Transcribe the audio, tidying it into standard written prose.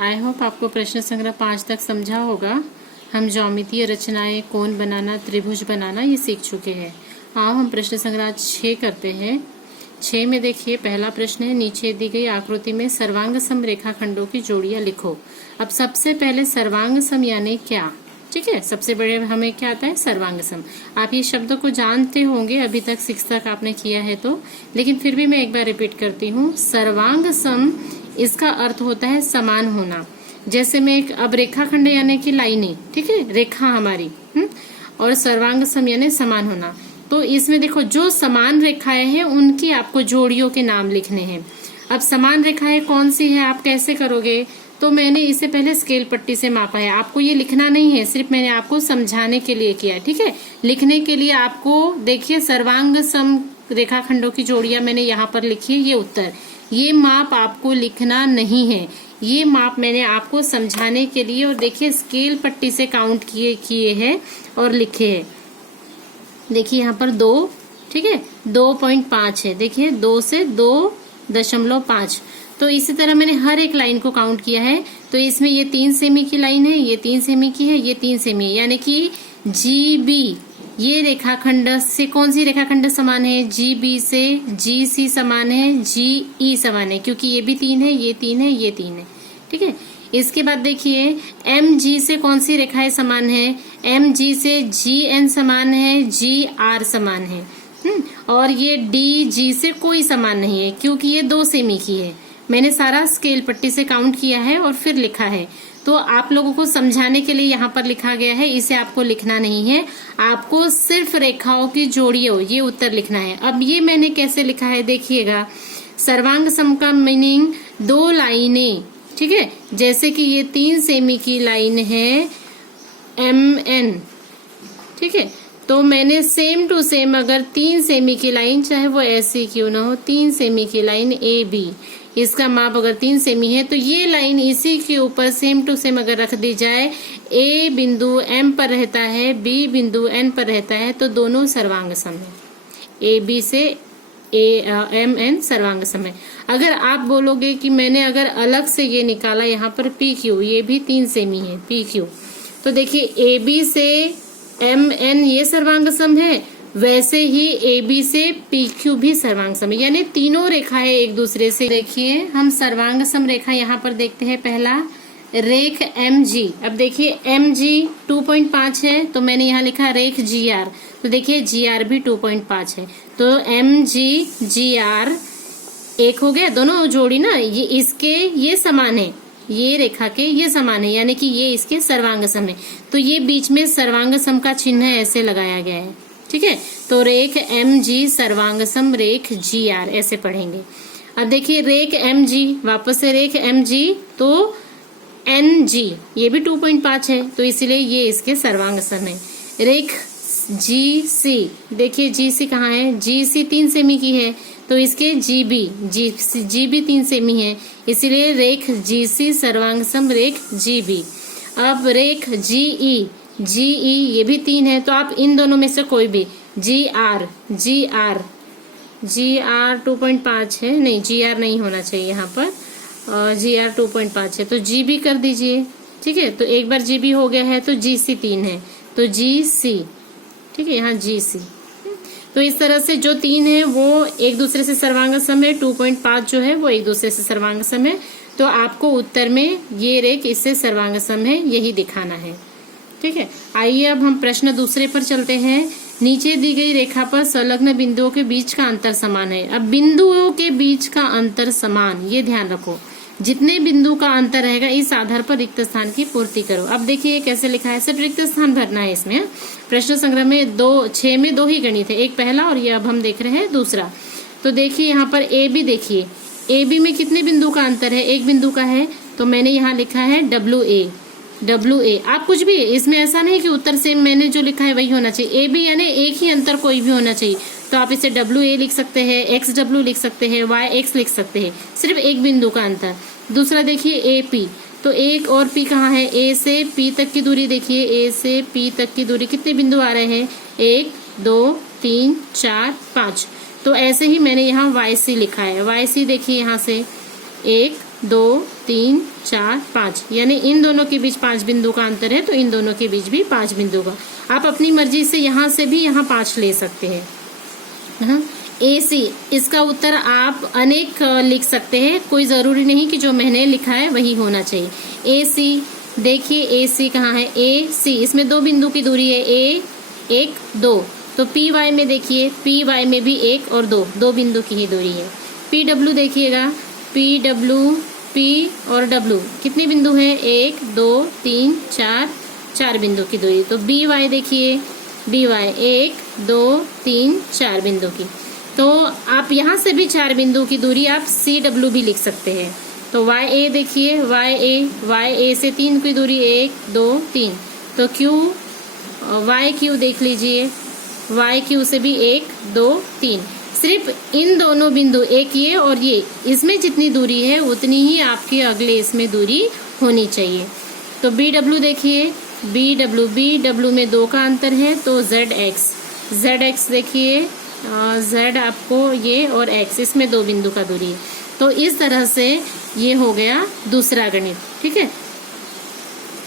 I hope आपको प्रश्न संग्रह 5 तक समझा होगा। हम ज्यामितीय रचनाएं, कोण बनाना, त्रिभुज बनाना ये सीख चुके हैं। आओ हम प्रश्न संग्रह 6 करते हैं। 6 में देखिए पहला प्रश्न है, नीचे दी गई आकृति में सर्वांग सम रेखाखंडों की जोड़ियां लिखो। अब सबसे पहले सर्वांग सम यानी क्या, ठीक है। सबसे बड़े हमें क्या आता है, सर्वांग सम। आप ये शब्द को जानते होंगे, अभी तक 6 तक आपने किया है तो, लेकिन फिर भी मैं एक बार रिपीट करती हूँ। सर्वांग सम इसका अर्थ होता है समान होना। जैसे मैं अब रेखाखंड यानी कि लाइनें, ठीक है, रेखा हमारी, और सर्वांग सम यानी समान होना। तो इसमें देखो जो समान रेखाएं हैं उनकी आपको जोड़ियों के नाम लिखने हैं। अब समान रेखाएं कौन सी है, आप कैसे करोगे, तो मैंने इसे पहले स्केल पट्टी से मापा है। आपको ये लिखना नहीं है, सिर्फ मैंने आपको समझाने के लिए किया है, ठीक है। लिखने के लिए आपको देखिए सर्वांग सम रेखाखंडों की जोड़ियां मैंने यहाँ पर लिखी है, ये उत्तर। ये माप आपको लिखना नहीं है, ये माप मैंने आपको समझाने के लिए, और देखिए स्केल पट्टी से काउंट किए हैं और लिखे हैं। देखिए यहाँ पर 2, ठीक है, 2.5 है। देखिए 2 से 2.5। तो इसी तरह मैंने हर एक लाइन को काउंट किया है। तो इसमें ये 3 सेमी की लाइन है, ये 3 सेमी की है, ये 3 सेमी है, यानी कि GB ये रेखाखंड से कौन सी रेखाखंड समान है, GB से GC समान है, GE समान है, क्योंकि ये भी 3 है, ये 3 है, ये 3 है, ठीक है। इसके बाद देखिए MG से कौन सी रेखाएं समान है, MG से GN समान है, GR समान है, और ये DG से कोई समान नहीं है, क्योंकि ये 2 सेमी की है। मैंने सारा स्केल पट्टी से काउंट किया है और फिर लिखा है। तो आप लोगों को समझाने के लिए यहाँ पर लिखा गया है, इसे आपको लिखना नहीं है, आपको सिर्फ रेखाओं की जोड़ियों ये उत्तर लिखना है। अब ये मैंने कैसे लिखा है देखिएगा। सर्वांग सम का मीनिंग 2 लाइनें, ठीक है, जैसे कि ये 3 सेमी की लाइन है MN, ठीक है। तो मैंने सेम टू सेम अगर 3 सेमी की लाइन, चाहे वो ऐसी क्यों ना हो, 3 सेमी की लाइन AB, इसका माप अगर 3 सेमी है, तो ये लाइन इसी के ऊपर सेम टू सेम अगर रख दी जाए, A बिंदु M पर रहता है, B बिंदु N पर रहता है, तो दोनों सर्वांग सम है। AB से MN सर्वांग सम है। अगर आप बोलोगे कि मैंने अगर अलग से ये निकाला यहाँ पर PQ, ये भी 3 सेमी है PQ, तो देखिए AB से MN ये सर्वांग सम है, वैसे ही AB से PQ भी सर्वांग सम है, यानी तीनों रेखाएं एक दूसरे से। देखिए हम सर्वांग सम रेखा यहाँ पर देखते हैं। पहला रेख MG। अब देखिए MG 2.5 है, तो मैंने यहाँ लिखा रेख GR, तो देखिए GR भी 2.5 है, तो MG GR एक हो गया, दोनों जोड़ी ना ये इसके ये समान है, ये रेखा के ये समान है, यानी कि ये इसके सर्वांग सम है। तो ये बीच में सर्वांग सम का चिन्ह ऐसे लगाया गया है, ठीक है। तो रेख MG सर्वांग सम रेख GR ऐसे पढ़ेंगे। अब देखिए रेख MG, वापस से रेख MG, तो NG ये भी 2.5 है, तो इसलिए ये इसके सर्वांग सम है। रेख GC, देखिए GC कहाँ है, GC 3 सेमी की है, तो इसके GB 3 सेमी है, इसलिए रेख GC सर्वांग सम रेख GB। अब रेख GE ये भी 3 है, तो आप इन दोनों में से कोई भी, GR 2.5 है, नहीं GR नहीं होना चाहिए यहाँ पर, GR 2.5 है, तो GB कर दीजिए, ठीक है। तो एक बार GB हो गया है, तो GC 3 है, तो GC, ठीक है, यहाँ GC। तो इस तरह से जो 3 है वो एक दूसरे से सर्वांग सम है, 2.5 जो है वो एक दूसरे से सर्वांग सम है। तो आपको उत्तर में ये रेख इससे सर्वांग सम है, यही दिखाना है, ठीक है। आइए अब हम प्रश्न दूसरे पर चलते हैं। नीचे दी गई रेखा पर संलग्न बिंदुओं के बीच का अंतर समान है। अब बिंदुओं के बीच का अंतर समान, ये ध्यान रखो, जितने बिंदु का अंतर रहेगा इस आधार पर रिक्त स्थान की पूर्ति करो। अब देखिए कैसे लिखा है, सिर्फ रिक्त स्थान भरना है इसमें। प्रश्न संग्रह में 6 में 2 ही गणित है, एक पहला और ये अब हम देख रहे हैं दूसरा। तो देखिए यहाँ पर AB, देखिए AB में कितने बिंदु का अंतर है, 1 बिंदु का है, तो मैंने यहाँ लिखा है WA। आप कुछ भी, इसमें ऐसा नहीं कि उत्तर से मैंने जो लिखा है वही होना चाहिए, AB यानी एक ही अंतर कोई भी होना चाहिए। तो आप इसे WA लिख सकते हैं, XW लिख सकते हैं, YX लिख सकते हैं, सिर्फ 1 बिंदु का अंतर। दूसरा देखिए AP, तो 1 और P कहाँ है, A से P तक की दूरी, देखिए A से P तक की दूरी कितने बिंदु आ रहे हैं, 1 2 3 4 5। तो ऐसे ही मैंने यहाँ YC लिखा है, YC देखिए यहाँ से 1 2 3 4 5, यानी इन दोनों के बीच 5 बिंदु का अंतर है, तो इन दोनों के बीच भी 5 बिंदु का। आप अपनी मर्जी से यहाँ से भी यहाँ 5 ले सकते हैं। AC, इसका उत्तर आप अनेक लिख सकते हैं, कोई जरूरी नहीं कि जो मैंने लिखा है वही होना चाहिए। AC देखिए, AC कहाँ है? AC, इसमें 2 बिंदु की दूरी है, A 1 2, तो PY में देखिए, PY में भी 1 और 2 बिंदु की ही दूरी है। PW देखिएगा, PW, P और W कितने बिंदु हैं? 1 2 3 4 बिंदु की दूरी। तो BY देखिए, BY 1 2 3 4 बिंदु की। तो आप यहाँ से भी 4 बिंदु की दूरी आप CW भी लिख सकते हैं। तो YA देखिए, YA से 3 की दूरी 1 2 3, तो YQ देख लीजिए, YQ से भी 1 2 3। सिर्फ इन दोनों बिंदु, एक ये और ये, इसमें जितनी दूरी है उतनी ही आपके अगले इसमें दूरी होनी चाहिए। तो BW देखिए, BW में 2 का अंतर है, तो ZX देखिए, Z आपको ये और X, इसमें 2 बिंदु का दूरी है। तो इस तरह से ये हो गया दूसरा गणित। ठीक है।